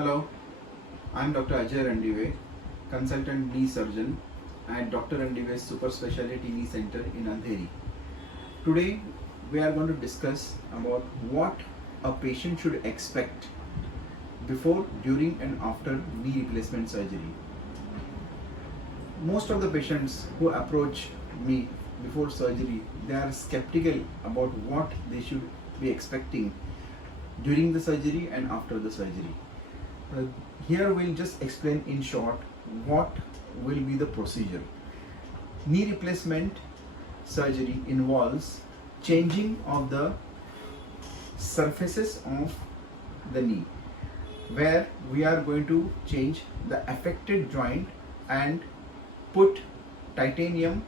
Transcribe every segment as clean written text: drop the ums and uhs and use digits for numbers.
Hello, I'm Dr. Ajay Randive, consultant knee surgeon at drRandive'sSuperSpecialitykneecentre Super Speciality Knee Center in Andheri. Today, we are going to discuss about what a patient should expect before, during and after knee replacement surgery. Most of the patients who approach me before surgery, they are skeptical about what they should be expecting during the surgery and after the surgery. Here we'll just explain in short what will be the procedure. Knee replacement surgery involves changing of the surfaces of the knee, where we are going to change the affected joint and put titanium,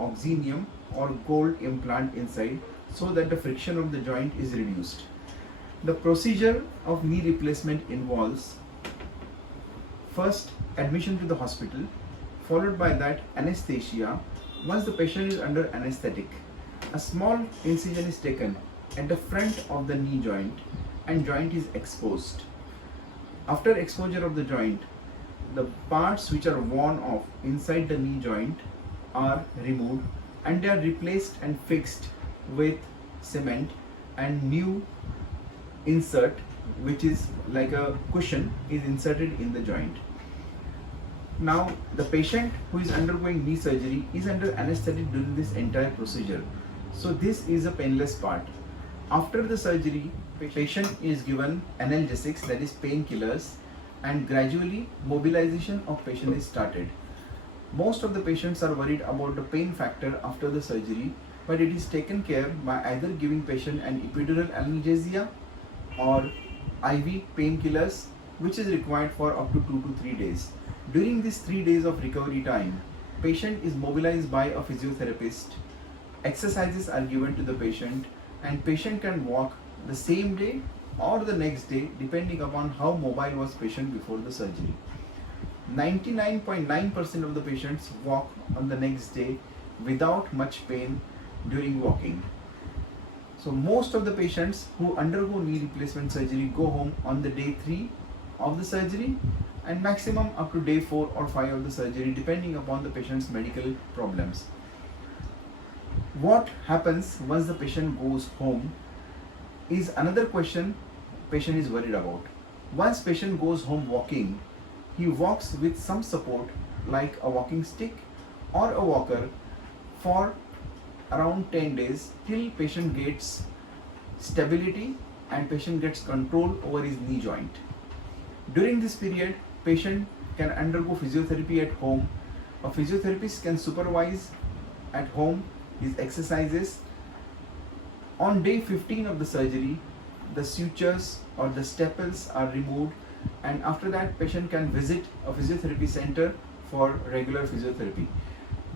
oxynium or gold implant inside so that the friction of the joint is reduced. The procedure of knee replacement involves first admission to the hospital, followed by that anesthesia. Once the patient is under anesthetic, a small incision is taken at the front of the knee joint and joint is exposed. After exposure of the joint, the parts which are worn off inside the knee joint are removed and they are replaced and fixed with cement, and new insert, which is like a cushion, is inserted in the joint. Now the patient who is undergoing knee surgery is under anesthetic during this entire procedure, so this is a painless part. After the surgery, patient is given analgesics, that is painkillers, and gradually mobilization of patient is started. Most of the patients are worried about the pain factor after the surgery, but it is taken care by either giving patient an epidural analgesia or IV painkillers, which is required for up to 2 to 3 days. During these 3 days of recovery time, patient is mobilized by a physiotherapist. Exercises are given to the patient and patient can walk the same day or the next day depending upon how mobile was patient before the surgery. 99.9% of the patients walk on the next day without much pain during walking. So most of the patients who undergo knee replacement surgery go home on the day 3 of the surgery and maximum up to day 4 or 5 of the surgery depending upon the patient's medical problems. What happens once the patient goes home is another question patient is worried about. Once patient goes home walking, he walks with some support like a walking stick or a walker for around 10 days till patient gets stability and patient gets control over his knee joint. During this period, patient can undergo physiotherapy at home. A physiotherapist can supervise at home his exercises. On day 15 of the surgery, the sutures or the staples are removed, and after that patient can visit a physiotherapy center for regular physiotherapy.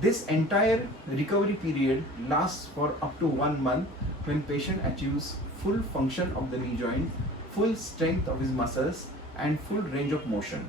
This entire recovery period lasts for up to 1 month, when patient achieves full function of the knee joint, full strength of his muscles and full range of motion.